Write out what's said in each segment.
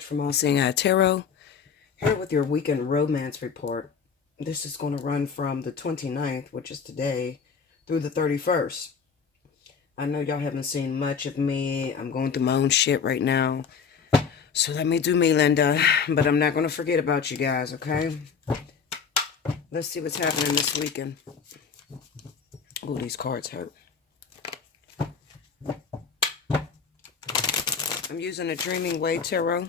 much from Allseeingeyetarot. Here with your weekend romance report. This is going to run from the 29th, which is today, through the 31st. I know y'all haven't seen much of me. I'm going through my own shit right now. So let me do me, Linda. But I'm not going to forget about you guys, okay? Let's see what's happening this weekend. Oh, these cards hurt. I'm using a Dreaming Way Tarot.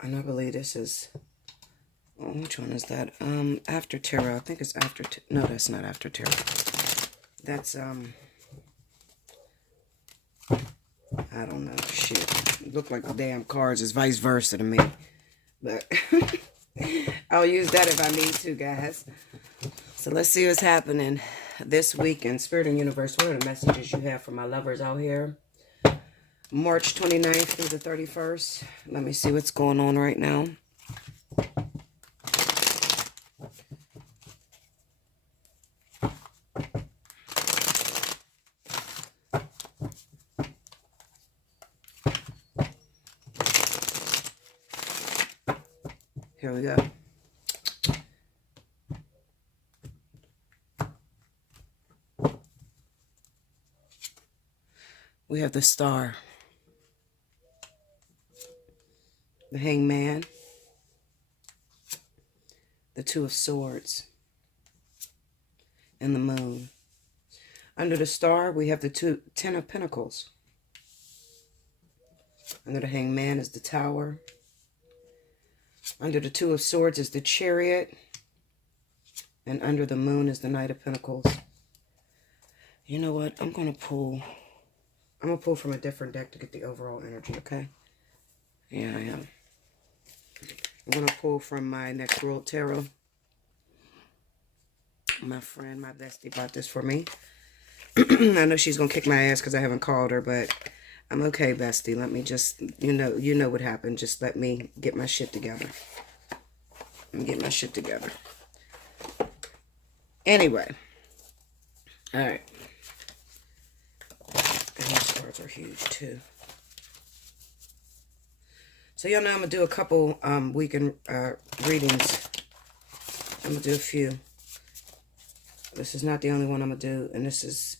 And I believe this is... Oh, which one is that? After Tarot. I think it's after... No, that's not After Tarot. That's, I don't know. Shit. Look like the damn cards is vice versa to me. But I'll use that if I need to, guys. So let's see what's happening this weekend. Spirit and Universe, what are the messages you have for my lovers out here? March 29th through the 31st. Let me see what's going on right now. Here we go. We have the Star, the Hangman, the Two of Swords, and the Moon. Under the Star, we have the Ten of Pentacles. Under the Hangman is the Tower. Under the Two of Swords is the Chariot. And under the Moon is the Knight of Pentacles. You know what? I'm going to pull from a different deck to get the overall energy, okay? Yeah, I am. I'm going to pull from my Next World Tarot. My friend, my bestie bought this for me. I know she's going to kick my ass because I haven't called her, but I'm okay, bestie. Let me just, you know what happened. Just let me get my shit together. Let me get my shit together. Anyway. All right. And these cards are huge, too. So, y'all know I'm going to do a couple weekend readings. I'm going to do a few. This is not the only one I'm going to do. And this is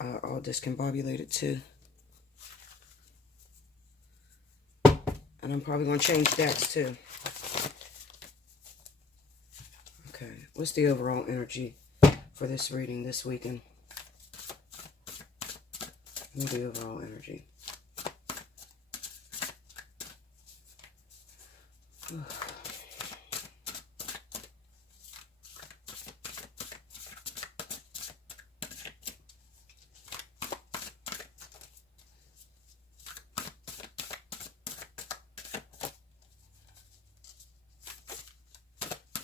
all discombobulated, too. And I'm probably going to change decks, too. Okay. What's the overall energy for this reading this weekend? What's the overall energy?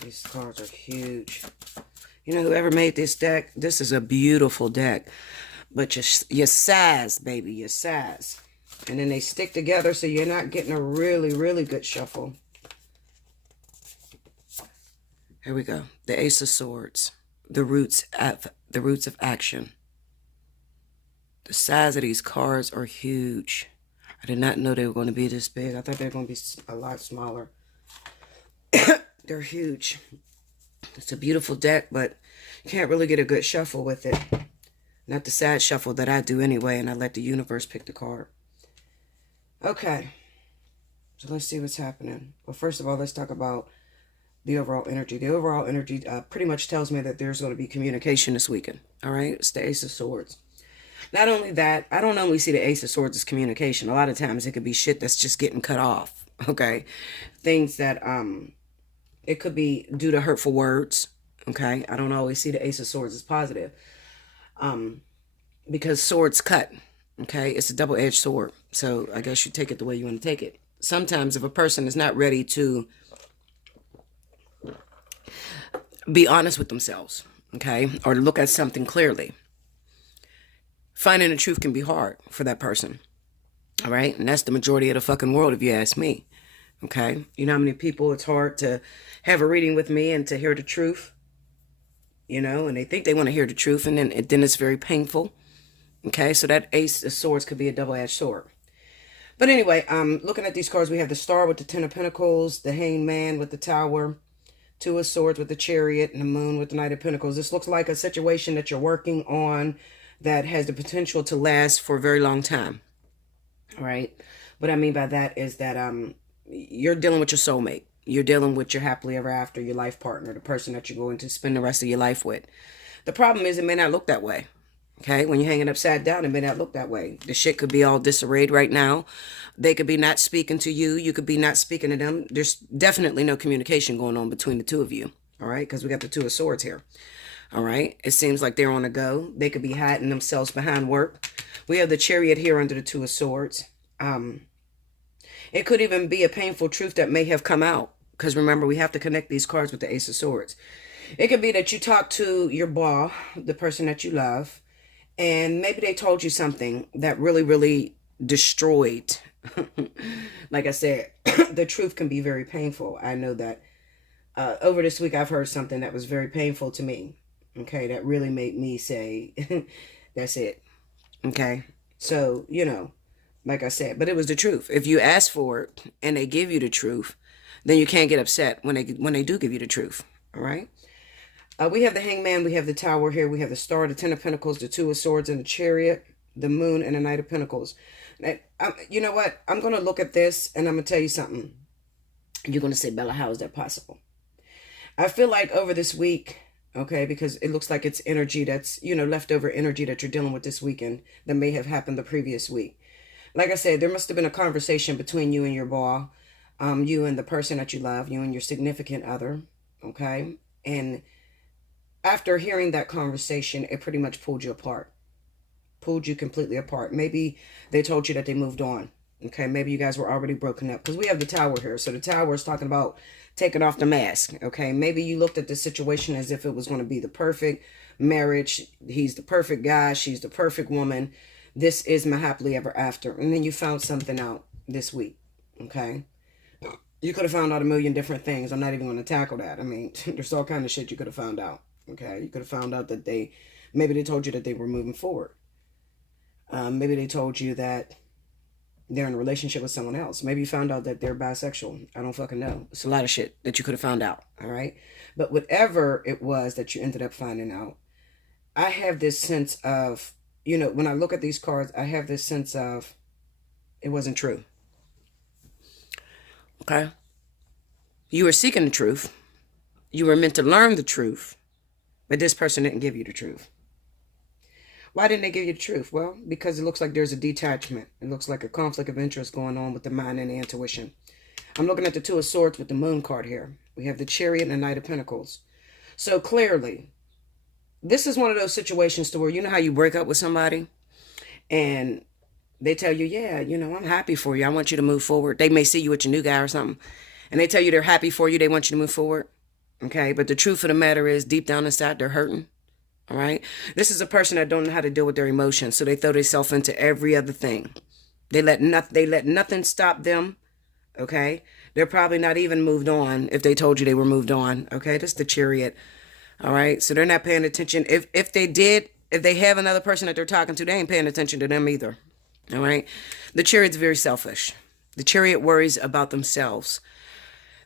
These cards are huge. You know, whoever made this deck, this is a beautiful deck. But your size, baby, your size. And then they stick together so you're not getting a really, really good shuffle. Here we go. The Ace of Swords. The roots of action. The size of these cards are huge. I did not know they were going to be this big. I thought they were going to be a lot smaller. They're huge. It's a beautiful deck, but you can't really get a good shuffle with it. Not the sad shuffle that I do anyway, and I let the universe pick the card. Okay. So let's see what's happening. Well, first of all, let's talk about the overall energy. The overall energy pretty much tells me that there's going to be communication this weekend. All right? It's the Ace of Swords. Not only that, I don't normally see the Ace of Swords as communication. A lot of times it could be shit that's just getting cut off. Okay? Things that... It could be due to hurtful words, okay? I don't always see the Ace of Swords as positive. Because swords cut, okay? It's a double-edged sword. So I guess you take it the way you want to take it. Sometimes if a person is not ready to be honest with themselves, okay? Or look at something clearly, finding the truth can be hard for that person, all right? And that's the majority of the fucking world, if you ask me. Okay, you know how many people it's hard to have a reading with me and to hear the truth, you know, and they think they want to hear the truth, and then it's very painful. Okay, so that Ace of Swords could be a double-edged sword. But anyway, looking at these cards, we have the Star with the Ten of Pentacles, the Hanged Man with the Tower, Two of Swords with the Chariot, and the Moon with the Knight of Pentacles. This looks like a situation that you're working on that has the potential to last for a very long time. All right. What I mean by that is that you're dealing with your soulmate. You're dealing with your happily ever after, your life partner, the person that you're going to spend the rest of your life with. The problem is it may not look that way. Okay, when you're hanging upside down, it may not look that way. The shit could be all disarrayed right now. They could be not speaking to you. You could be not speaking to them. There's definitely no communication going on between the two of you. All right, because we got the Two of Swords here. All right, it seems like they're on the go. They could be hiding themselves behind work. We have the Chariot here under the Two of Swords. It could even be a painful truth that may have come out. Because remember, we have to connect these cards with the Ace of Swords. It could be that you talk to your boss, the person that you love, and maybe they told you something that really, really destroyed. Like I said, the truth can be very painful. I know that over this week I've heard something that was very painful to me. Okay, that really made me say, that's it. Okay, so, you know, like I said, but it was the truth. If you ask for it and they give you the truth, then you can't get upset when they do give you the truth. All right. We have the Hangman, we have the Tower here, we have the Star, the Ten of Pentacles, the Two of Swords, and the Chariot, the Moon, and the Knight of Pentacles. And, you know what? I'm going to look at this, and I'm going to tell you something. You're going to say, Bella, how is that possible? I feel like over this week, okay, because it looks like it's energy that's, you know, leftover energy that you're dealing with this weekend that may have happened the previous week. Like I said, there must have been a conversation between you and your boss, you and the person that you love, you and your significant other, okay? And after hearing that conversation, it pretty much pulled you apart. Pulled you completely apart. Maybe they told you that they moved on. Okay, maybe you guys were already broken up. Because we have the Tower here. So the Tower is talking about taking off the mask. Okay, maybe you looked at the situation as if it was going to be the perfect marriage. He's the perfect guy. She's the perfect woman. This is my happily ever after. And then you found something out this week. Okay. You could have found out a million different things. I'm not even going to tackle that. I mean, there's all kind of shit you could have found out. Okay, you could have found out that maybe they told you that they were moving forward. Maybe they told you that they're in a relationship with someone else. Maybe you found out that they're bisexual. I don't fucking know. It's a lot of shit that you could have found out, all right? But whatever it was that you ended up finding out, I have this sense of, you know, when I look at these cards, I have this sense of it wasn't true. Okay? You were seeking the truth. You were meant to learn the truth. But this person didn't give you the truth. Why didn't they give you the truth? Well, because it looks like there's a detachment. It looks like a conflict of interest going on with the mind and the intuition. I'm looking at the Two of Swords with the Moon card here. We have the Chariot and the Knight of Pentacles. So clearly, this is one of those situations to where, you know how you break up with somebody and they tell you, yeah, you know, I'm happy for you. I want you to move forward. They may see you with your new guy or something. And they tell you they're happy for you. They want you to move forward. Okay, but the truth of the matter is, deep down inside, they're hurting. All right, this is a person that don't know how to deal with their emotions, so they throw themselves into every other thing. They let nothing stop them. Okay, they're probably not even moved on if they told you they were moved on. Okay, this is the Chariot. All right, so they're not paying attention. If they have another person that they're talking to, they ain't paying attention to them either. All right, the Chariot's very selfish. The Chariot worries about themselves.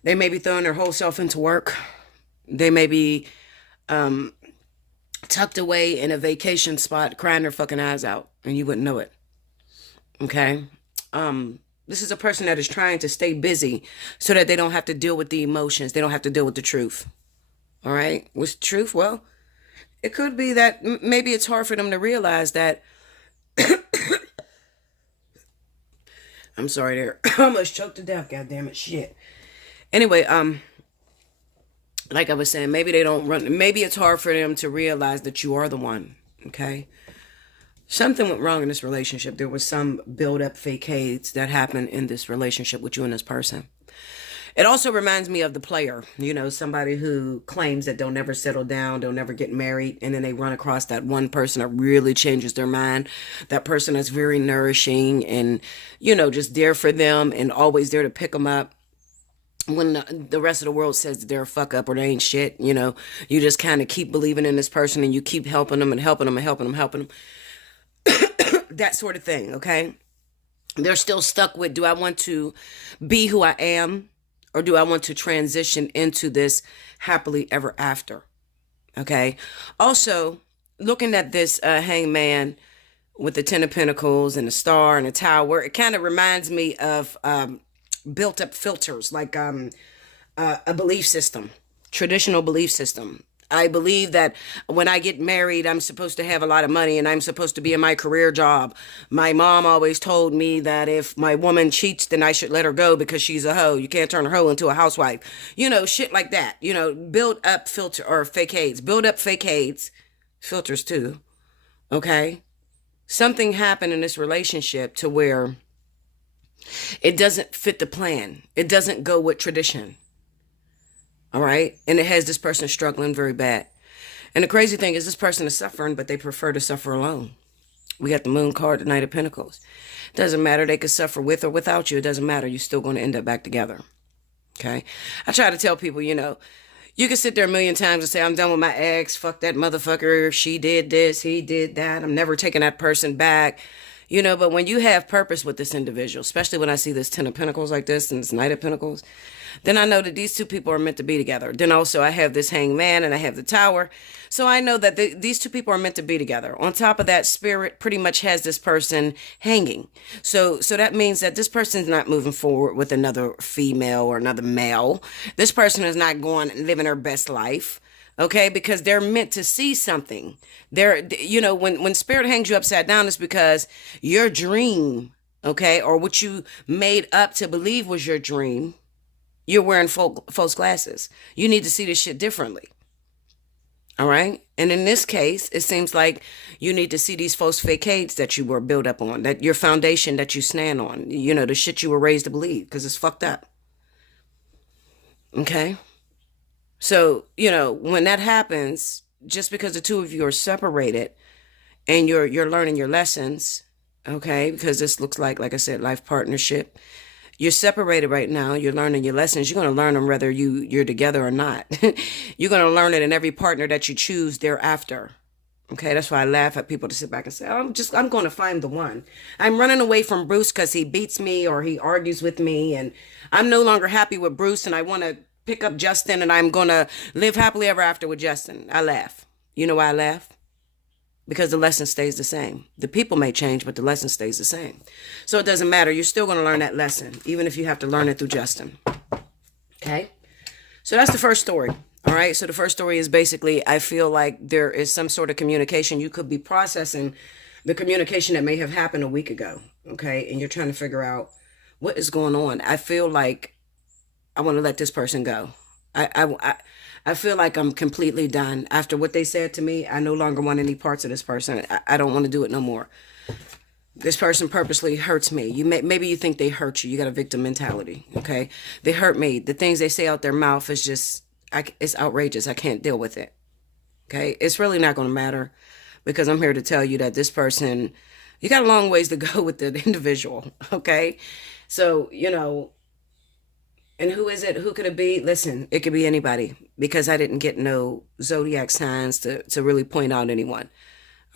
They may be throwing their whole self into work. They may be tucked away in a vacation spot crying their fucking eyes out and you wouldn't know it. Okay? This is a person that is trying to stay busy so that they don't have to deal with the emotions. They don't have to deal with the truth. All right? What's the truth? Well, it could be that maybe it's hard for them to realize that. I'm sorry there. I almost choked to death, goddammit, shit. Anyway, like I was saying, maybe they don't run. Maybe it's hard for them to realize that you are the one. Okay. Something went wrong in this relationship. There was some build-up facades that happened in this relationship with you and this person. It also reminds me of the player, you know, somebody who claims that they'll never settle down, they'll never get married, and then they run across that one person that really changes their mind. That person that's very nourishing and, you know, just there for them and always there to pick them up. When the rest of the world says that they're a fuck up or they ain't shit, you know, you just kind of keep believing in this person and you keep helping them and helping them and helping them, helping them. that sort of thing, okay? They're still stuck with, do I want to be who I am, or do I want to transition into this happily ever after? Okay. Also, looking at this hangman with the Ten of Pentacles and the star and the tower, it kind of reminds me of built up filters, like a belief system, traditional belief system. I believe that when I get married, I'm supposed to have a lot of money and I'm supposed to be in my career job. My mom always told me that if my woman cheats, then I should let her go because she's a hoe. You can't turn a hoe into a housewife. You know, shit like that. You know, build up filter or fake aids. Build up fake aids. Filters too. Okay? Something happened in this relationship to where it doesn't fit the plan. It doesn't go with tradition. All right. And it has this person struggling very bad. And the crazy thing is this person is suffering, but they prefer to suffer alone. We got the Moon card, the Knight of Pentacles. Doesn't matter. They could suffer with or without you. It doesn't matter. You're still going to end up back together. Okay. I try to tell people, you know, you can sit there a million times and say, I'm done with my ex. Fuck that motherfucker. She did this. He did that. I'm never taking that person back. You know, but when you have purpose with this individual, especially when I see this Ten of Pentacles like this and this Knight of Pentacles, then I know that these two people are meant to be together. Then also I have this Hangman and I have the Tower. So I know that these two people are meant to be together. On top of that, Spirit pretty much has this person hanging. So that means that this person's not moving forward with another female or another male. This person is not going and living her best life. Okay, because they're meant to see something. They're, you know, when Spirit hangs you upside down, it's because your dream, okay, or what you made up to believe was your dream, you're wearing false glasses. You need to see this shit differently. All right. And in this case, it seems like you need to see these false facades that you were built up on, that your foundation that you stand on, you know, the shit you were raised to believe, because it's fucked up. Okay. So, you know, when that happens, just because the two of you are separated and you're learning your lessons, okay, because this looks like I said, life partnership. You're separated right now. You're learning your lessons. You're going to learn them whether you're together or not. You're going to learn it in every partner that you choose thereafter. Okay, that's why I laugh at people to sit back and say, I'm going to find the one. I'm running away from Bruce because he beats me or he argues with me, and I'm no longer happy with Bruce, and I want to pick up Justin, and I'm going to live happily ever after with Justin. I laugh. You know why I laugh? Because the lesson stays the same. The people may change, but the lesson stays the same. So it doesn't matter. You're still going to learn that lesson, even if you have to learn it through Justin. Okay? So that's the first story. All right? So the first story is basically, I feel like there is some sort of communication. You could be processing the communication that may have happened a week ago. Okay? And you're trying to figure out what is going on. I feel like I want to let this person go. I feel like I'm completely done. After what they said to me, I no longer want any parts of this person. I don't want to do it no more. This person purposely hurts me. Maybe you think they hurt you. You got a victim mentality, okay? They hurt me. The things they say out their mouth is just, it's outrageous. I can't deal with it, okay? It's really not going to matter because I'm here to tell you that this person, you got a long ways to go with the individual, okay? So, you know, and who is it? Who could it be? Listen, it could be anybody because I didn't get no zodiac signs to really point out anyone.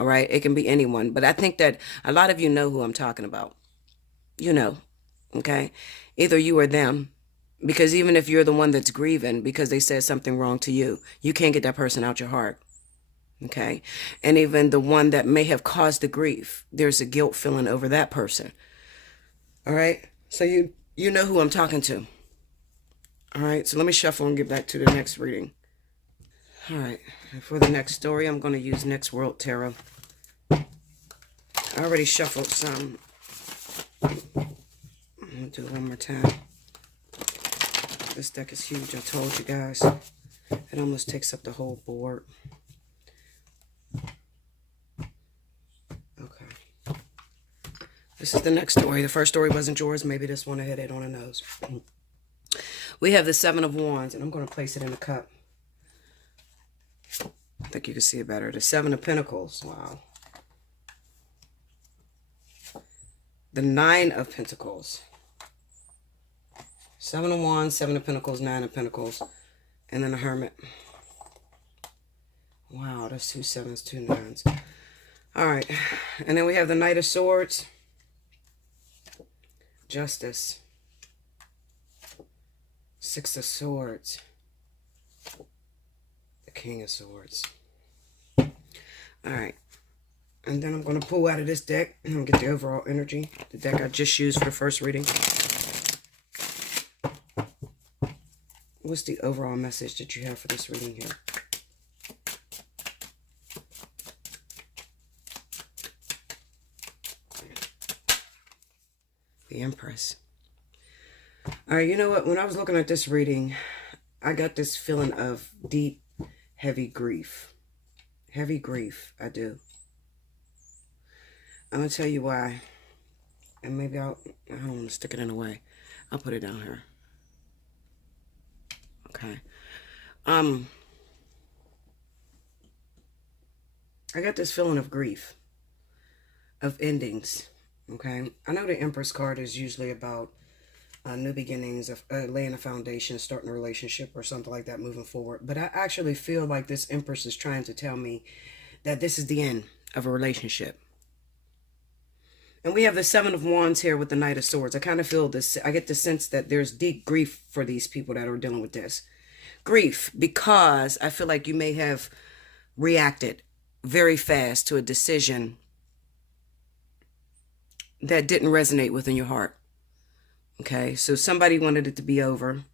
All right. It can be anyone. But I think that a lot of you know who I'm talking about. You know. Okay. Either you or them. Because even if you're the one that's grieving because they said something wrong to you, you can't get that person out your heart. Okay. And even the one that may have caused the grief, there's a guilt feeling over that person. All right. So you know who I'm talking to. All right, so let me shuffle and get back to the next reading. All right, for the next story, I'm going to use Next World Tarot. I already shuffled some. I'm going to do it one more time. This deck is huge, I told you guys. It almost takes up the whole board. Okay. This is the next story. The first story wasn't yours. Maybe this one I hit it on the nose. We have the Seven of Wands, and I'm going to place it in a cup. I think you can see it better. The Seven of Pentacles. Wow. The Nine of Pentacles. Seven of Wands, Seven of Pentacles, Nine of Pentacles, and then the Hermit. Wow, that's two sevens, two nines. All right. And then we have the Knight of Swords. Justice. Six of Swords. The King of Swords. All right. And then I'm going to pull out of this deck and get the overall energy. The deck I just used for the first reading. What's the overall message that you have for this reading here? The Empress. All right, you know what? When I was looking at this reading, I got this feeling of deep, heavy grief. Heavy grief, I do. I'm going to tell you why. And maybe I don't want to stick it in a way. I'll put it down here. Okay. I got this feeling of grief. Of endings. Okay. I know the Empress card is usually about new beginnings, of laying a foundation, starting a relationship or something like that, moving forward. But I actually feel like this Empress is trying to tell me that this is the end of a relationship. And we have the Seven of Wands here with the Knight of Swords. I kind of feel this. I get the sense that there's deep grief for these people that are dealing with this. Grief, because I feel like you may have reacted very fast to a decision that didn't resonate within your heart. Okay, so somebody wanted it to be over.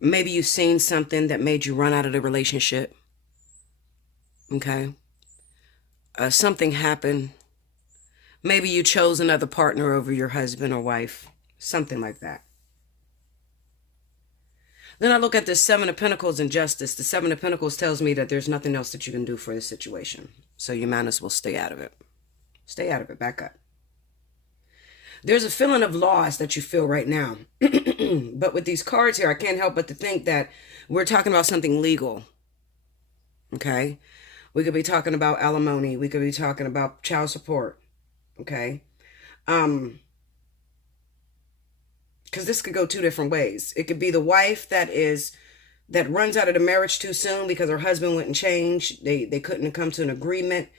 Maybe you've seen something that made you run out of the relationship. Okay. Something happened. Maybe you chose another partner over your husband or wife. Something like that. Then I look at the Seven of Pentacles and Justice. The Seven of Pentacles tells me that there's nothing else that you can do for this situation. So you might as well stay out of it. Stay out of it. Back up. There's a feeling of loss that you feel right now. But with these cards here, I can't help but to think that we're talking about something legal. Okay? We could be talking about alimony. We could be talking about child support. Okay? Because this could go two different ways. It could be the wife that runs out of the marriage too soon because her husband went and changed. They couldn't come to an agreement.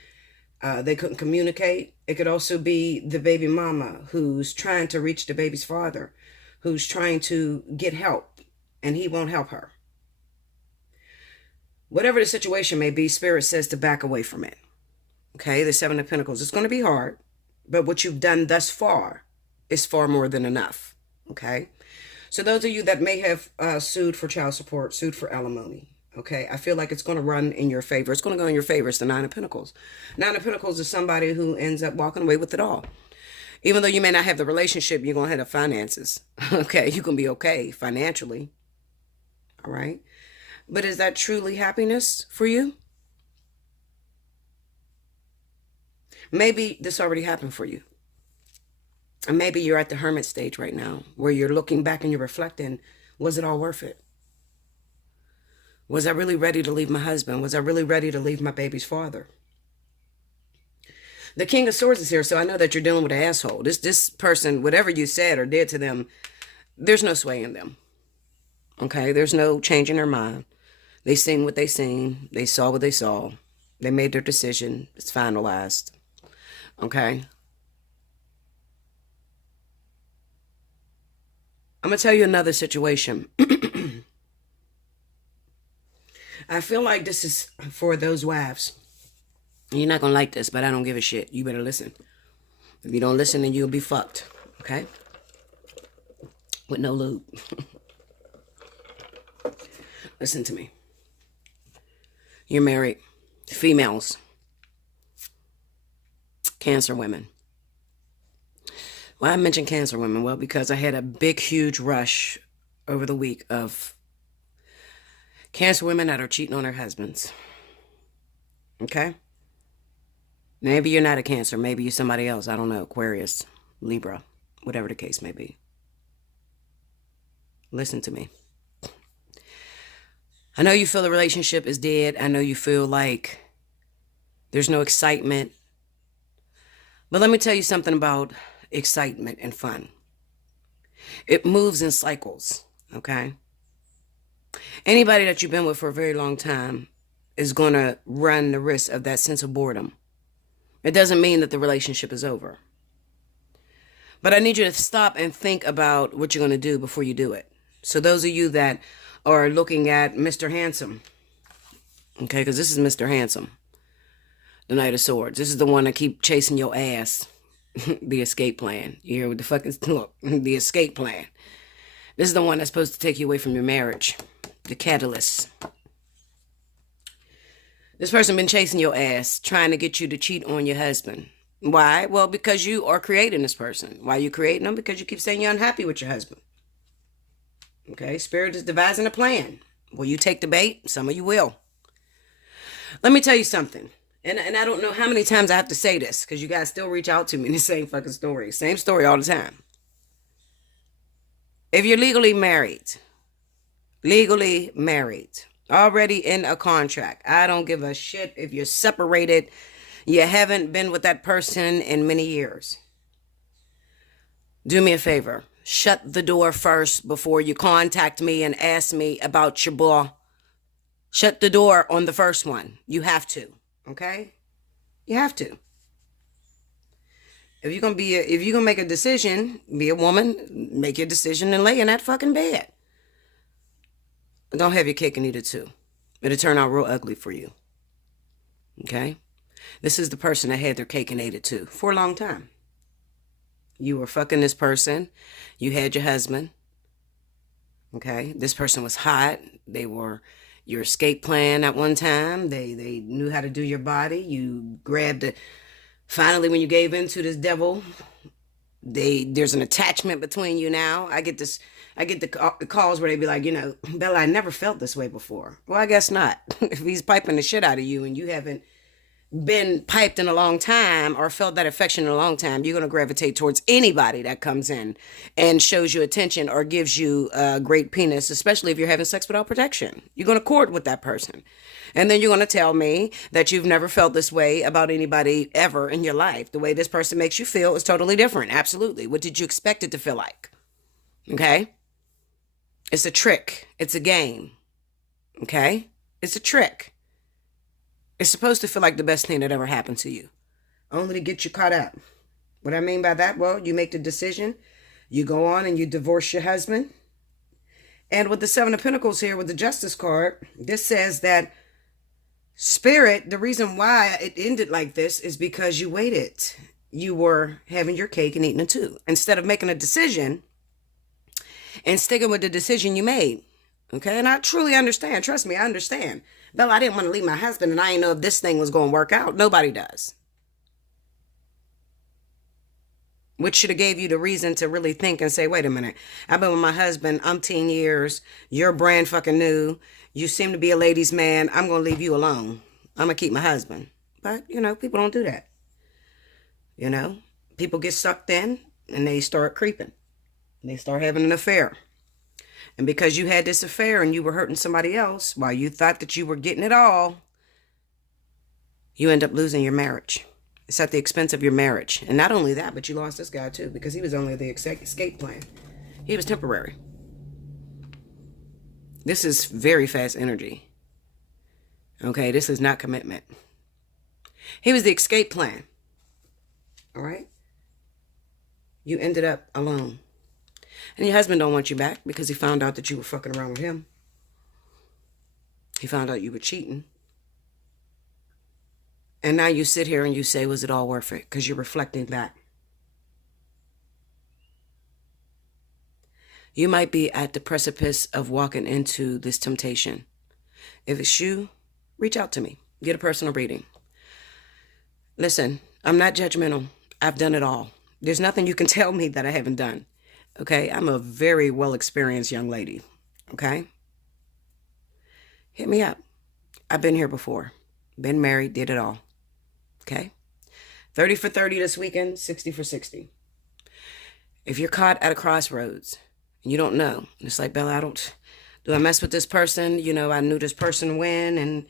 They couldn't communicate. It could also be the baby mama who's trying to reach the baby's father, who's trying to get help, and he won't help her. Whatever the situation may be, Spirit says to back away from it. Okay, the Seven of Pentacles. It's going to be hard, but what you've done thus far is far more than enough. Okay, so those of you that may have sued for child support, sued for alimony, okay, I feel like it's going to run in your favor. It's going to go in your favor. It's the Nine of Pentacles. Nine of Pentacles is somebody who ends up walking away with it all. Even though you may not have the relationship, you're going to have the finances. Okay, you can be okay financially. All right. But is that truly happiness for you? Maybe this already happened for you. And maybe you're at the hermit stage right now where you're looking back and you're reflecting, was it all worth it? Was I really ready to leave my husband? Was I really ready to leave my baby's father? The King of Swords is here, so I know that you're dealing with an asshole. This person, whatever you said or did to them, there's no sway in them. Okay? There's no changing their mind. They seen what they seen. They saw what they saw. They made their decision. It's finalized. Okay? I'm going to tell you another situation. I feel like this is for those wives. You're not going to like this, but I don't give a shit. You better listen. If you don't listen, then you'll be fucked. Okay? With no lube. Listen to me. You're married. Females. Cancer women. Why I mention cancer women? Well, because I had a big, huge rush over the week of cancer women that are cheating on their husbands. Okay? Maybe you're not a Cancer. Maybe you're somebody else. I don't know. Aquarius, Libra, whatever the case may be. Listen to me. I know you feel the relationship is dead. I know you feel like there's no excitement. But let me tell you something about excitement and fun. It moves in cycles, okay? Anybody that you've been with for a very long time, is going to run the risk of that sense of boredom. It doesn't mean that the relationship is over. But I need you to stop and think about what you're going to do before you do it. So those of you that are looking at Mr. Handsome, okay, because this is Mr. Handsome, the Knight of Swords. This is the one that keep chasing your ass. The escape plan. You hear what the fuck is, look, the escape plan. This is the one that's supposed to take you away from your marriage. The catalyst. This person been chasing your ass, trying to get you to cheat on your husband. Why? Well, because you are creating this person. Why are you creating them? Because you keep saying you're unhappy with your husband. Okay, Spirit is devising a plan. Will you take the bait? Some of you will. Let me tell you something. And I don't know how many times I have to say this, because you guys still reach out to me in the same fucking story. Same story all the time. If you're legally married, already in a contract, I don't give a shit if you're separated, you haven't been with that person in many years. Do me a favor. Shut the door first before you contact me and ask me about your boy. Shut the door on the first one. You have to. Okay? You have to. If you're gonna make a decision, be a woman, make your decision and lay in that fucking bed. Don't have your cake and eat it too. It'll turn out real ugly for you. Okay? This is the person that had their cake and ate it too for a long time. You were fucking this person. You had your husband. Okay? This person was hot. They were your escape plan at one time. They knew how to do your body. You grabbed it. Finally, when you gave in to this devil, there's an attachment between you now. I get the calls where they be like, you know, Bella, I never felt this way before. Well, I guess not. If he's piping the shit out of you and you haven't been piped in a long time or felt that affection in a long time, you're going to gravitate towards anybody that comes in and shows you attention or gives you a great penis, especially if you're having sex without protection. You're going to court with that person. And then you're going to tell me that you've never felt this way about anybody ever in your life. The way this person makes you feel is totally different. Absolutely. What did you expect it to feel like? Okay? It's a trick. It's a game. Okay? It's a trick. It's supposed to feel like the best thing that ever happened to you, only to get you caught up. What I mean by that, well, you make the decision, you go on and you divorce your husband. And with the Seven of Pentacles here with the Justice card, this says that Spirit, the reason why it ended like this is because you waited. You were having your cake and eating it too. Instead of making a decision and sticking with the decision you made. Okay, and I truly understand. Trust me, I understand. Bella, I didn't want to leave my husband and I didn't know if this thing was going to work out. Nobody does. Which should have gave you the reason to really think and say, wait a minute. I've been with my husband umpteen years. You're brand fucking new. You seem to be a ladies' man. I'm going to leave you alone. I'm going to keep my husband. But, you know, people don't do that. You know, people get sucked in and they start creeping. They start having an affair. And because you had this affair and you were hurting somebody else while you thought that you were getting it all, you end up losing your marriage. It's at the expense of your marriage. And not only that, but you lost this guy too, because he was only the escape plan. He was temporary. This is very fast energy. Okay, this is not commitment. He was the escape plan. All right? You ended up alone. And your husband don't want you back because he found out that you were fucking around with him. He found out you were cheating. And now you sit here and you say, was it all worth it? Because you're reflecting back. You might be at the precipice of walking into this temptation. If it's you, reach out to me. Get a personal reading. Listen, I'm not judgmental. I've done it all. There's nothing you can tell me that I haven't done. Okay? I'm a very well-experienced young lady. Okay? Hit me up. I've been here before. Been married, did it all. Okay? 30 for 30 this weekend, 60 for 60. If you're caught at a crossroads and you don't know, and it's like, Bella, do I mess with this person? You know, I knew this person when, and,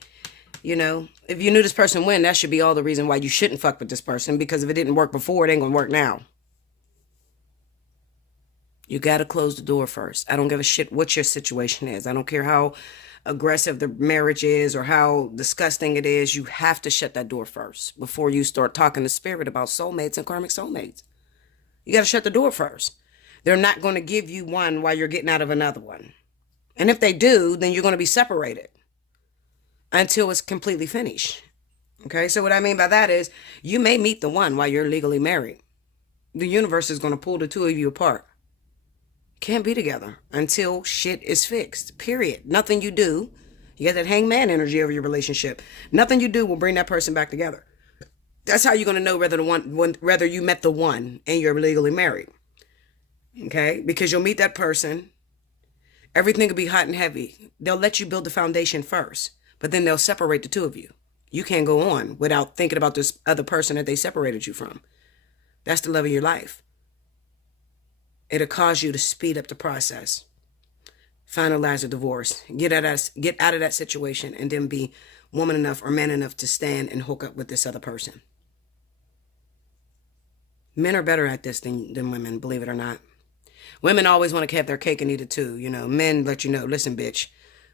you know, if you knew this person when, that should be all the reason why you shouldn't fuck with this person, because if it didn't work before, it ain't gonna work now. You got to close the door first. I don't give a shit what your situation is. I don't care how aggressive the marriage is or how disgusting it is, you have to shut that door first before you start talking to spirit about soulmates and karmic soulmates. You got to shut the door first. They're not going to give you one while you're getting out of another one. And if they do, then you're going to be separated until it's completely finished. Okay, so what I mean by that is you may meet the one while you're legally married. The universe is going to pull the two of you apart. Can't be together until shit is fixed, period. Nothing you do, you got that hangman energy over your relationship. Nothing you do will bring that person back together. That's how you're going to know whether you met the one and you're legally married. Okay, because you'll meet that person. Everything will be hot and heavy. They'll let you build the foundation first, but then they'll separate the two of you. You can't go on without thinking about this other person that they separated you from. That's the love of your life. It'll cause you to speed up the process. Finalize a divorce. Get out of that situation and then be woman enough or man enough to stand and hook up with this other person. Men are better at this than women, believe it or not. Women always want to have their cake and eat it too. You know, men let you know, listen, bitch,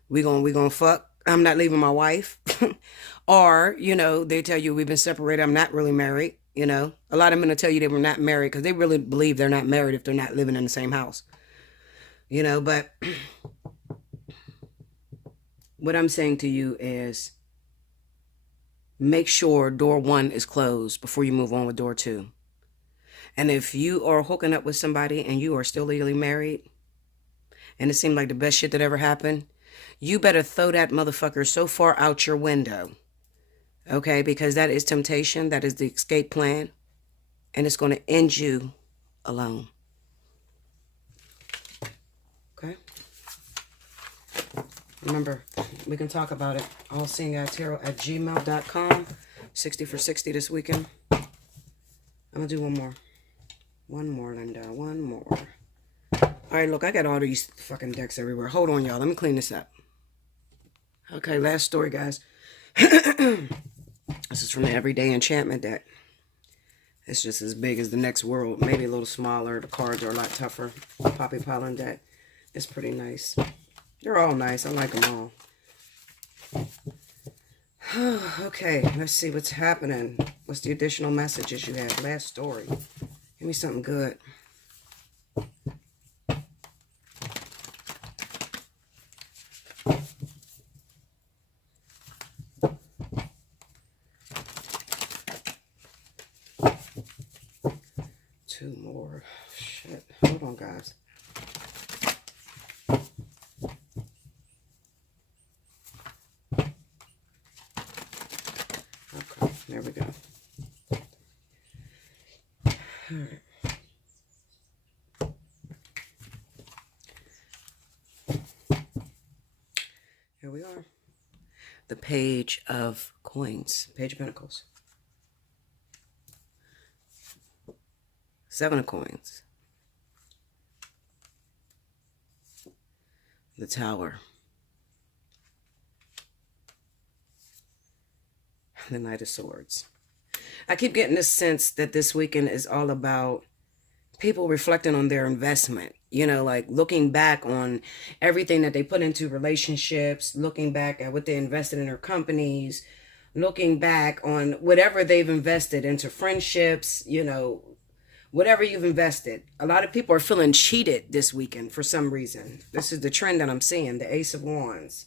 we gonna fuck. I'm not leaving my wife. Or, you know, they tell you we've been separated. I'm not really married. You know, a lot of men will tell you they were not married because they really believe they're not married if they're not living in the same house. You know, but what I'm saying to you is make sure door 1 is closed before you move on with door 2. And if you are hooking up with somebody and you are still legally married and it seemed like the best shit that ever happened, you better throw that motherfucker so far out your window. Okay, because that is temptation. That is the escape plan. And it's going to end you alone. Okay? Remember, we can talk about it. Allseeingeyetarot@gmail.com. 60 for 60 this weekend. I'm going to do one more. One more, Linda. One more. All right, look, I got all these fucking decks everywhere. Hold on, y'all. Let me clean this up. Okay, last story, guys. This is from the Everyday Enchantment deck. It's just as big as the next world. Maybe a little smaller. The cards are a lot tougher. Poppy Pollen deck. It's pretty nice. They're all nice. I like them all. Okay, let's see what's happening. What's the additional messages you have? Last story. Give me something good. Two more. Shit. Hold on, guys. Okay, there we go. All right. Here we are. The Page of Coins. Page of Pentacles. 7 of Coins. The Tower. The Knight of Swords. I keep getting this sense that this weekend is all about people reflecting on their investment. You know, like looking back on everything that they put into relationships, looking back at what they invested in their companies, looking back on whatever they've invested into friendships, you know, whatever you've invested. A lot of people are feeling cheated this weekend for some reason. This is the trend that I'm seeing. The Ace of Wands.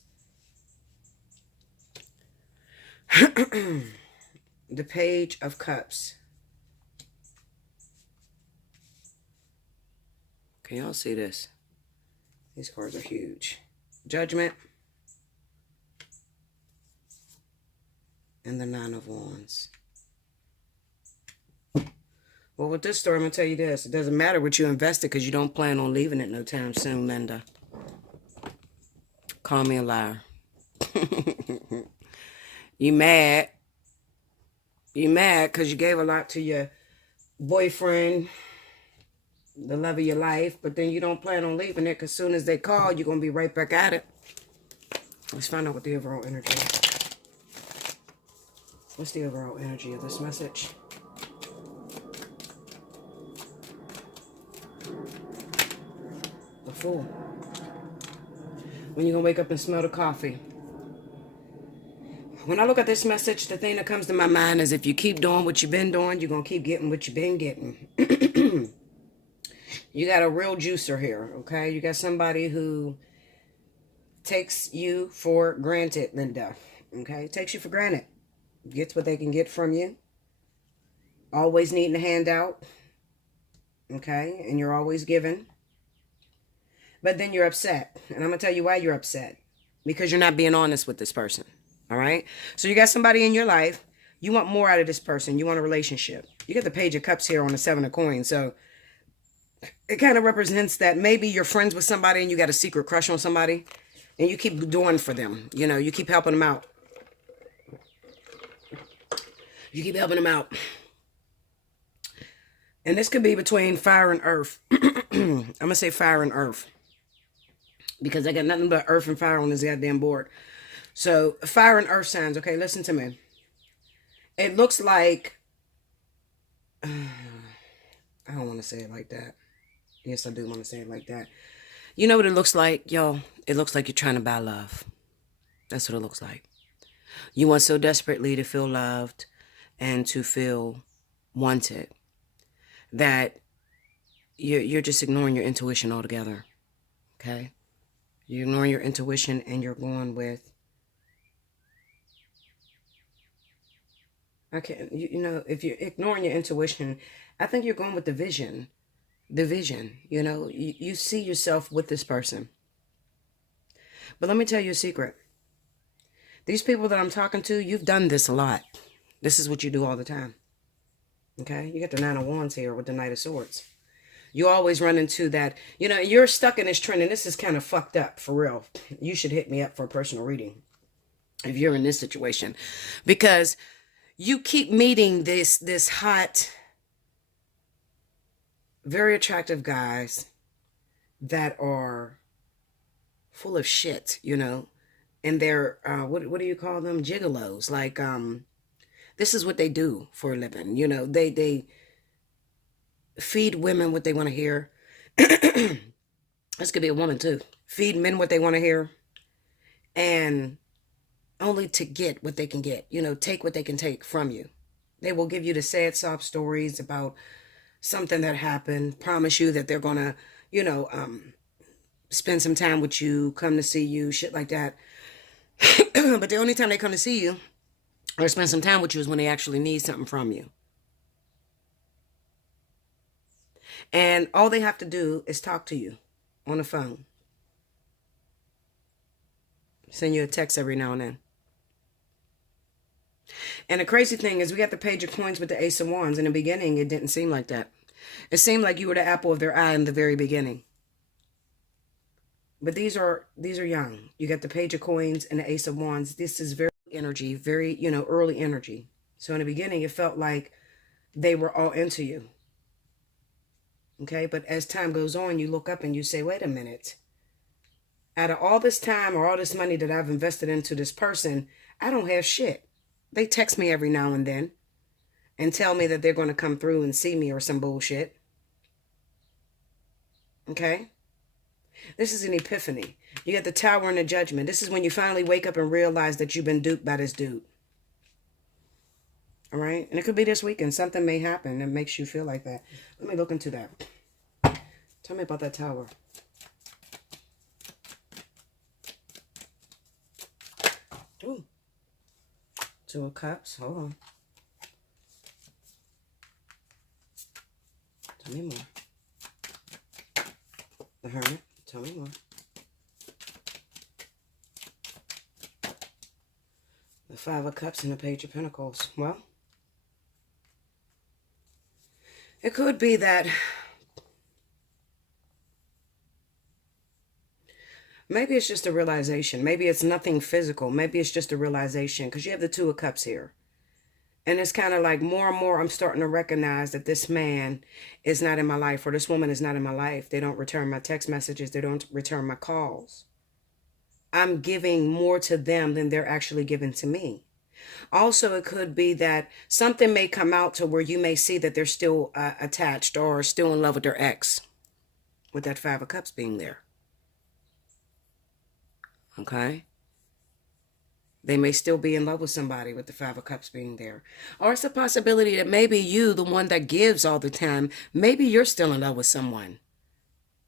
The Page of Cups. Can y'all see this? These cards are huge. Judgment. And the Nine of Wands. Well, with this story, I'm going to tell you this. It doesn't matter what you invested because you don't plan on leaving it no time soon, Linda. Call me a liar. You mad. You mad because you gave a lot to your boyfriend, the love of your life, but then you don't plan on leaving it because as soon as they call, you're going to be right back at it. Let's find out what the overall energy is. What's the overall energy of this message? The Fool. When you're going to wake up and smell the coffee. When I look at this message, the thing that comes to my mind is if you keep doing what you've been doing, you're going to keep getting what you've been getting. You got a real juicer here, okay? You got somebody who takes you for granted, Linda, okay? Takes you for granted. Gets what they can get from you. Always needing a handout, okay? And you're always giving. But then you're upset. And I'm going to tell you why you're upset. Because you're not being honest with this person. All right? So you got somebody in your life. You want more out of this person. You want a relationship. You get the Page of Cups here on the Seven of Coins. So it kind of represents that maybe you're friends with somebody and you got a secret crush on somebody. And you keep doing for them. You know, you keep helping them out. You keep helping them out. And this could be between fire and earth. I'm going to say fire and earth. Because I got nothing but earth and fire on this goddamn board. So, fire and earth signs. Okay, listen to me. It looks like... I don't want to say it like that. Yes, I do want to say it like that. You know what it looks like, y'all? It looks like you're trying to buy love. That's what it looks like. You want so desperately to feel loved and to feel wanted that you're just ignoring your intuition altogether. Okay? You're ignoring your intuition and you're going with... Okay, you know, if you're ignoring your intuition, I think you're going with the vision. The vision, you know, you see yourself with this person. But let me tell you a secret. These people that I'm talking to, you've done this a lot. This is what you do all the time. Okay? You got the Nine of Wands here with the Knight of Swords. You always run into that, you know, you're stuck in this trend, and this is kind of fucked up, for real. You should hit me up for a personal reading if you're in this situation. Because you keep meeting this hot, very attractive guys that are full of shit, you know, and they're, what do you call them? Gigolos. Like, this is what they do for a living. You know, they feed women what they want to hear. This could be a woman too. Feed men what they want to hear. And only to get what they can get. You know, take what they can take from you. They will give you the sad sob stories about something that happened. Promise you that they're going to, you know, spend some time with you, come to see you, shit like that. But the only time they come to see you or spend some time with you is when they actually need something from you. And all they have to do is talk to you on the phone. Send you a text every now and then. And the crazy thing is we got the Page of Coins with the Ace of Wands. In the beginning, it didn't seem like that. It seemed like you were the apple of their eye in the very beginning. But these are young. You got the Page of Coins and the Ace of Wands. This is very energy, very, you know, early energy. So in the beginning, it felt like they were all into you. Okay, but as time goes on, you look up and you say, wait a minute. Out of all this time or all this money that I've invested into this person, I don't have shit. They text me every now and then and tell me that they're going to come through and see me or some bullshit. Okay? This is an epiphany. You got the Tower and the Judgment. This is when you finally wake up and realize that you've been duped by this dude. All right? And it could be this weekend. Something may happen that makes you feel like that. Let me look into that. Tell me about that Tower. Ooh. Two of Cups. Hold on. Tell me more. The Hermit. Tell me more. The Five of Cups and the Page of Pentacles. Well, it could be that maybe it's just a realization. Maybe it's nothing physical. Maybe it's just a realization. Because you have the Two of Cups here. And it's kind of like more and more I'm starting to recognize that this man is not in my life. Or this woman is not in my life. They don't return my text messages. They don't return my calls. I'm giving more to them than they're actually giving to me. Also, it could be that something may come out to where you may see that they're still attached or still in love with their ex. With that Five of Cups being there. Okay? They may still be in love with somebody with the Five of Cups being there. Or it's a possibility that maybe you, the one that gives all the time, maybe you're still in love with someone.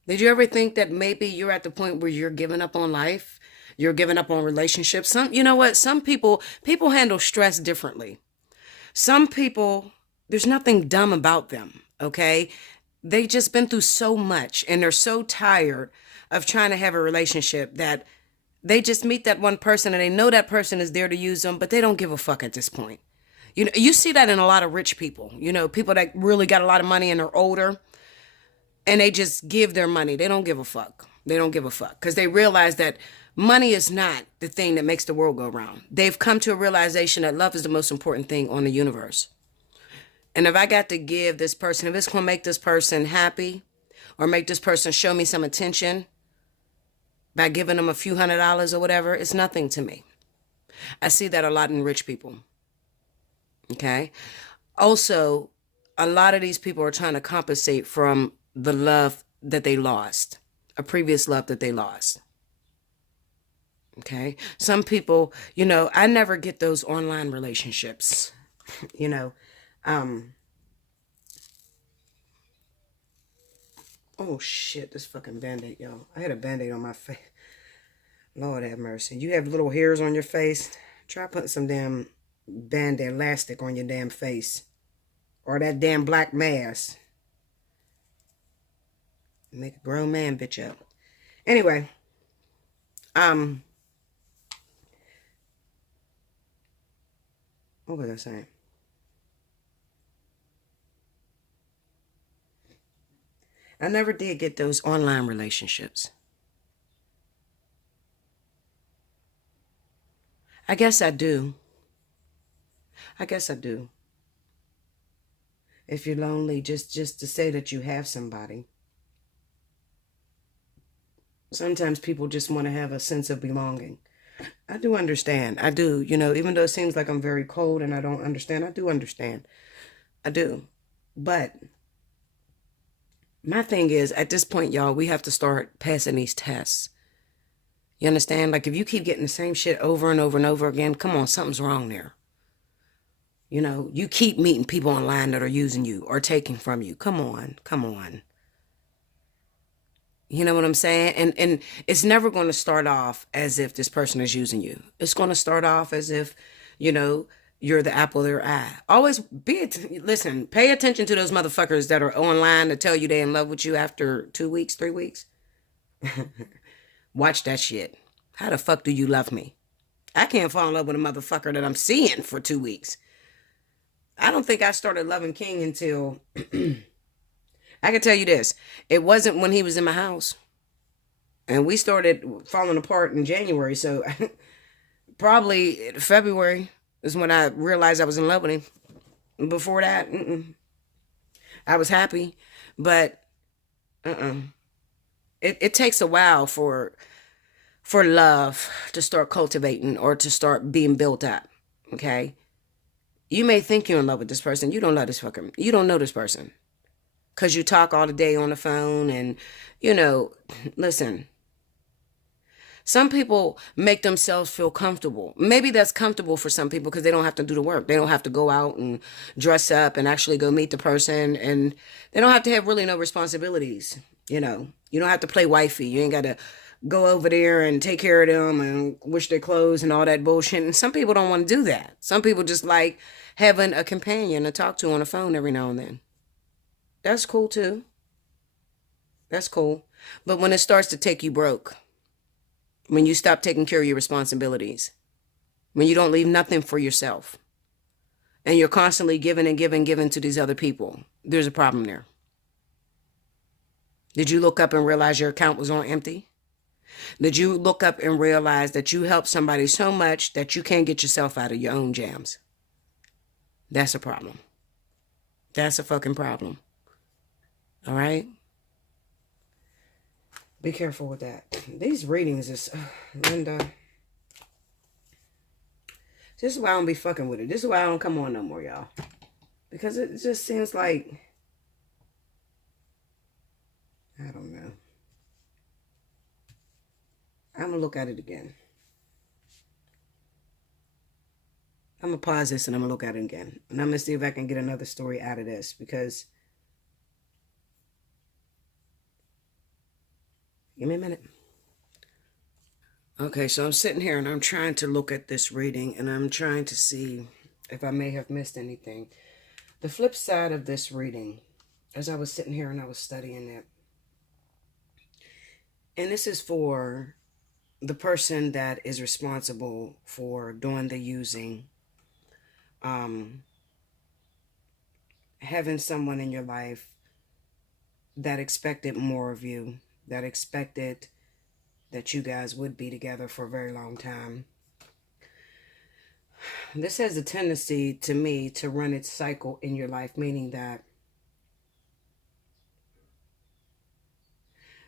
Did you ever think that maybe you're at the point where you're giving up on life? You're giving up on relationships? You know what? Some people handle stress differently. Some people, there's nothing dumb about them, okay? They just been through so much and they're so tired of trying to have a relationship that they just meet that one person and they know that person is there to use them, but they don't give a fuck at this point. You know, you see that in a lot of rich people, people that really got a lot of money and are older and they just give their money. They don't give a fuck. They don't give a fuck because they realize that money is not the thing that makes the world go round. They've come to a realization that love is the most important thing on the universe. And if I got to give this person, if it's going to make this person happy or make this person show me some attention by giving them a few $100s or whatever, it's nothing to me. I see that a lot in rich people. Okay. Also, a lot of these people are trying to compensate from the love that they lost, a previous love that they lost. Okay. Some people, I never get those online relationships, oh shit, this fucking Band-Aid, y'all. I had a Band-Aid on my face. Lord have mercy. You have little hairs on your face? Try putting some damn Band-Aid elastic on your damn face. Or that damn black mask. Make a grown man bitch up. Anyway. What was I saying? I never did get those online relationships. I guess I do. I guess I do. If you're lonely, just to say that you have somebody. Sometimes people just want to have a sense of belonging. I do understand. I do. Even though it seems like I'm very cold and I don't understand, I do understand. I do. But my thing is, at this point, y'all, we have to start passing these tests. You understand? Like, if you keep getting the same shit over and over and over again, come on, something's wrong there. You keep meeting people online that are using you or taking from you. Come on. Come on. You know what I'm saying? And it's never going to start off as if this person is using you. It's going to start off as if, you're the apple of their eye. Always listen, pay attention to those motherfuckers that are online to tell you they're in love with you after 2 weeks, 3 weeks. Watch that shit. How the fuck do you love me? I can't fall in love with a motherfucker that I'm seeing for 2 weeks. I don't think I started loving King until... I can tell you this. It wasn't when he was in my house. And we started falling apart in January. So probably February is when I realized I was in love with him. Before that, I was happy. But it takes a while for love to start cultivating or to start being built up. Okay? You may think you're in love with this person. You don't love this fucker. You don't know this person. Because you talk all the day on the phone and, listen. Some people make themselves feel comfortable. Maybe that's comfortable for some people because they don't have to do the work. They don't have to go out and dress up and actually go meet the person. And they don't have to have really no responsibilities. You don't have to play wifey. You ain't got to go over there and take care of them and wash their clothes and all that bullshit. And some people don't want to do that. Some people just like having a companion to talk to on the phone every now and then. That's cool too. That's cool. But when it starts to take you broke, when you stop taking care of your responsibilities, when you don't leave nothing for yourself, and you're constantly giving and giving, giving to these other people, there's a problem there. Did you look up and realize your account was on empty? Did you look up and realize that you helped somebody so much that you can't get yourself out of your own jams? That's a problem. That's a fucking problem. All right? Be careful with that. These readings is... Linda. This is why I don't be fucking with it. This is why I don't come on no more, y'all. Because it just seems like... I don't know. I'm a look at it again. I'm going to pause this and I'm going to look at it again. And I'm going to see if I can get another story out of this, because... Give me a minute. Okay, so I'm sitting here and I'm trying to look at this reading and I'm trying to see if I may have missed anything. The flip side of this reading, as I was sitting here and I was studying it, and this is for the person that is responsible for doing the using, having someone in your life that expected more of you, that expected that you guys would be together for a very long time. This has a tendency, to me, to run its cycle in your life, meaning that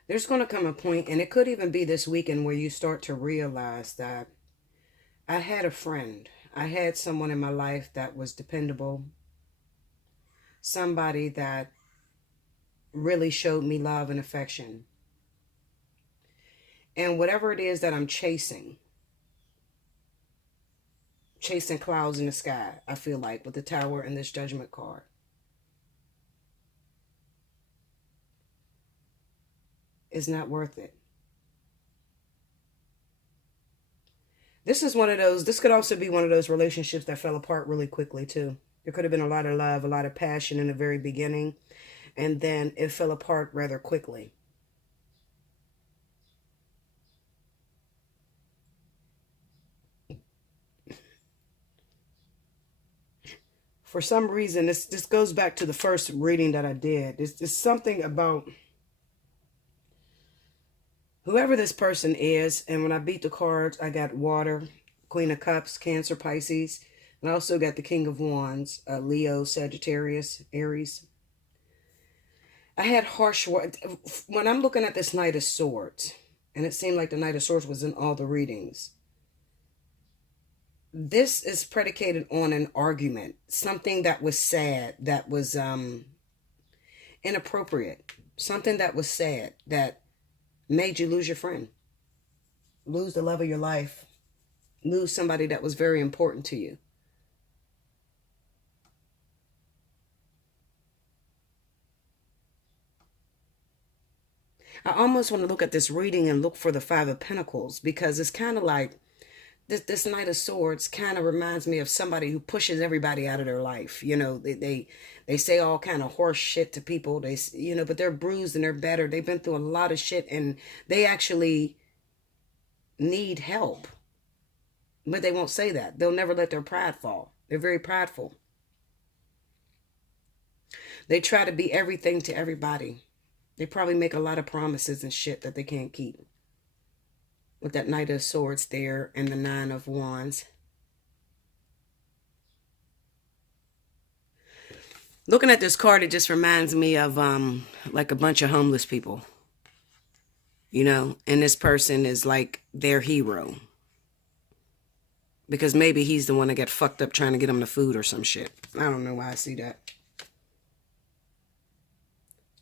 there's going to come a point, and it could even be this weekend, where you start to realize that I had a friend. I had someone in my life that was dependable. Somebody that really showed me love and affection. And whatever it is that I'm chasing clouds in the sky, I feel like, with the Tower and this Judgment card. Is not worth it. This is one of those, this could also be one of those relationships that fell apart really quickly too. There could have been a lot of love, a lot of passion in the very beginning, and then it fell apart rather quickly. For some reason, this goes back to the first reading that I did. There's something about whoever this person is, and when I beat the cards, I got Water, Queen of Cups, Cancer, Pisces, and I also got the King of Wands, Leo, Sagittarius, Aries. I had harsh words. When I'm looking at this Knight of Swords, and it seemed like the Knight of Swords was in all the readings, this is predicated on an argument, something that was sad, that was inappropriate, something that was sad, that made you lose your friend, lose the love of your life, lose somebody that was very important to you. I almost want to look at this reading and look for the Five of Pentacles, because it's kind of like this Knight of Swords kind of reminds me of somebody who pushes everybody out of their life. You know, they say all kind of horse shit to people. They, you know, but they're bruised and they're battered. They've been through a lot of shit and they actually need help. But they won't say that. They'll never let their pride fall. They're very prideful. They try to be everything to everybody. They probably make a lot of promises and shit that they can't keep. With that Knight of Swords there and the Nine of Wands. Looking at this card, it just reminds me of like a bunch of homeless people. You know, and this person is like their hero. Because maybe he's the one that got fucked up trying to get them the food or some shit. I don't know why I see that.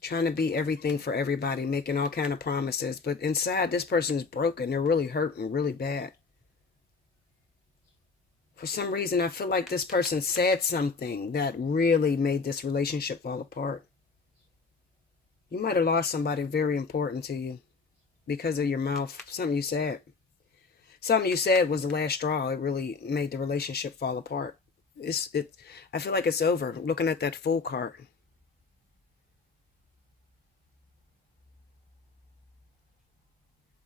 Trying to be everything for everybody, making all kind of promises. But inside, this person is broken. They're really hurting really bad. For some reason, I feel like this person said something that really made this relationship fall apart. You might have lost somebody very important to you because of your mouth. Something you said. Something you said was the last straw. It really made the relationship fall apart. I feel like it's over. Looking at that Fool card.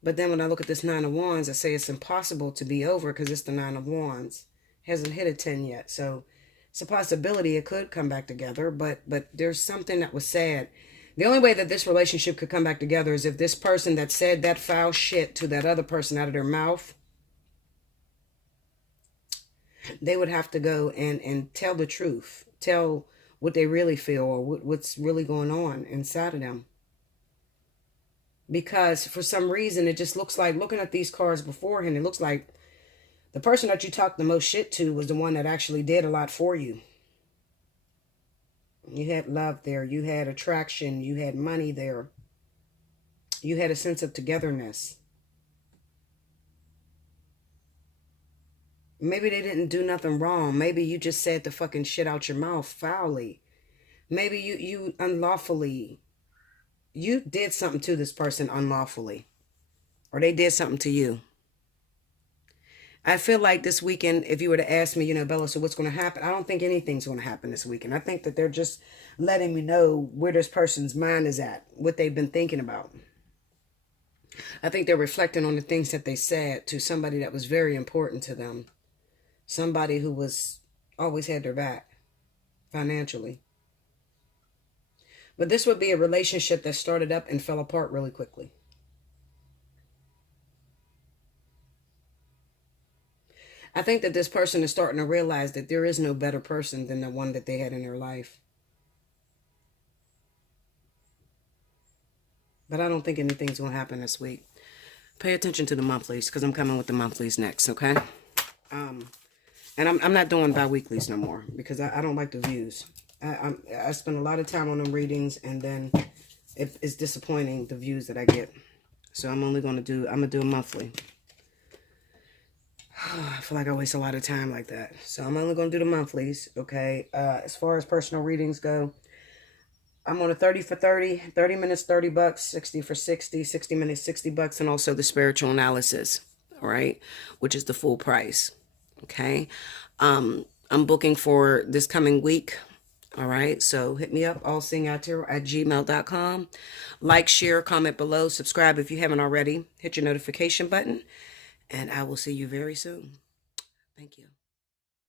But then when I look at this Nine of Wands, I say it's impossible to be over because it's the Nine of Wands. It hasn't hit a 10 yet. So it's a possibility it could come back together. But there's something that was sad. The only way that this relationship could come back together is if this person that said that foul shit to that other person out of their mouth, they would have to go and tell the truth. Tell what they really feel or what's really going on inside of them. Because for some reason, it just looks like, looking at these cards beforehand, it looks like the person that you talked the most shit to was the one that actually did a lot for you. You had love there. You had attraction. You had money there. You had a sense of togetherness. Maybe they didn't do nothing wrong. Maybe you just said the fucking shit out your mouth foully. Maybe you unlawfully, you did something to this person unlawfully, or they did something to you. I feel like this weekend, if you were to ask me, Bella, so what's going to happen? I don't think anything's going to happen this weekend. I think that they're just letting me know where this person's mind is at, what they've been thinking about. I think they're reflecting on the things that they said to somebody that was very important to them. Somebody who was always had their back financially. But this would be a relationship that started up and fell apart really quickly. I think that this person is starting to realize that there is no better person than the one that they had in their life. But I don't think anything's going to happen this week. Pay attention to the monthlies, because I'm coming with the monthlies next, okay? And I'm not doing bi-weeklies no more, because I don't like the views. I spend a lot of time on them readings, and then it's disappointing, the views that I get. So I'm going to do a monthly. I feel like I waste a lot of time like that. So I'm only going to do the monthlies, okay? As far as personal readings go, I'm on a 30 for 30, 30 minutes, $30, 60 for 60, 60 minutes, $60, and also the spiritual analysis, all right? Which is the full price, okay? I'm booking for this coming week, all right? So hit me up, allseeingeyetarot@gmail.com. Like, share, comment below, subscribe if you haven't already. Hit your notification button, and I will see you very soon. Thank you.